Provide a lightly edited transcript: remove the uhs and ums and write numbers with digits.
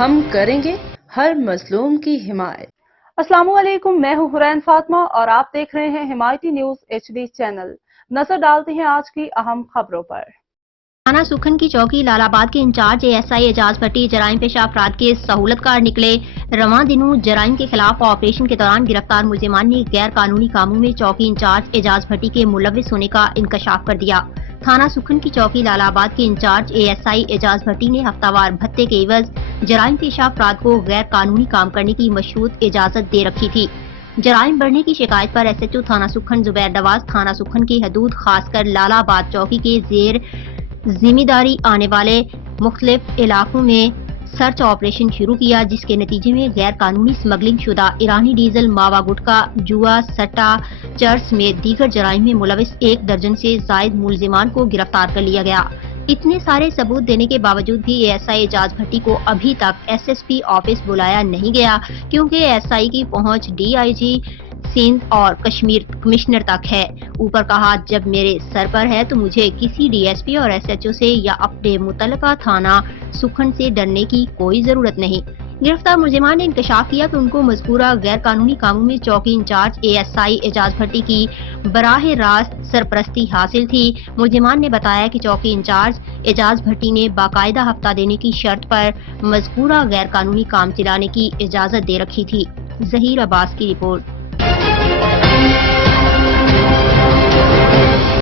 ہم کریں گے ہر مظلوم کی حمایت۔ السلام علیکم، میں ہوں حرین فاطمہ اور آپ دیکھ رہے ہیں حمایتی نیوز HD چینل۔ نظر ڈالتے ہیں آج کی اہم خبروں پر۔ تھانہ سکھن کی چوکی لال آباد کے انچارج ASI اعجاز بھٹی جرائم پیشہ افراد کے سہولت کار نکلے۔ رواں دنوں جرائم کے خلاف آپریشن کے دوران گرفتار ملزمان نے غیر قانونی کاموں میں چوکی انچارج اعجاز بھٹی کے ملوث ہونے کا انکشاف کر دیا۔ تھانہ سکھن کی چوکی لال آباد کے انچارج ASI اعجاز بھٹی نے ہفتہ وار بھتے کے عوض جرائم پیشہ افراد کو غیر قانونی کام کرنے کی مشروط اجازت دے رکھی تھی۔ جرائم بڑھنے کی شکایت پر SHO تھانہ سکھن زبیر نواز تھانہ سکھن کی حدود خاص کر لال آباد چوکی کے زیر ذمہ داری آنے والے مختلف علاقوں میں سرچ آپریشن شروع کیا، جس کے نتیجے میں غیر قانونی سمگلنگ شدہ ایرانی ڈیزل، ماوا گٹکا، جوا، سٹا، چرس سمیت دیگر جرائم میں ملوث 1 درجن سے زائد ملزمان کو گرفتار کر لیا گیا۔ اتنے سارے ثبوت دینے کے باوجود بھی ASI اعجاز بھٹی کو ابھی تک SSP آفس بلایا نہیں گیا، کیونکہ ASI کی پہنچ DIG سندھ اور کشمیر کمشنر تک ہے۔ اوپر کہا، جب میرے سر پر ہے تو مجھے کسی DSP اور SHO سے یا اپنے متعلقہ تھانہ سکھن سے ڈرنے کی کوئی ضرورت نہیں۔ گرفتار ملزمان نے انکشاف کیا کہ ان کو مذکورہ غیر قانونی کاموں میں چوکی انچارج ASI اعجاز بھٹی کی براہ راست سرپرستی حاصل تھی۔ ملزمان نے بتایا کہ چوکی انچارج اعجاز بھٹی نے باقاعدہ ہفتہ دینے کی شرط پر مذکورہ غیر قانونی کام چلانے کی اجازت دے رکھی تھی۔ ظہیر عباس کی رپورٹ۔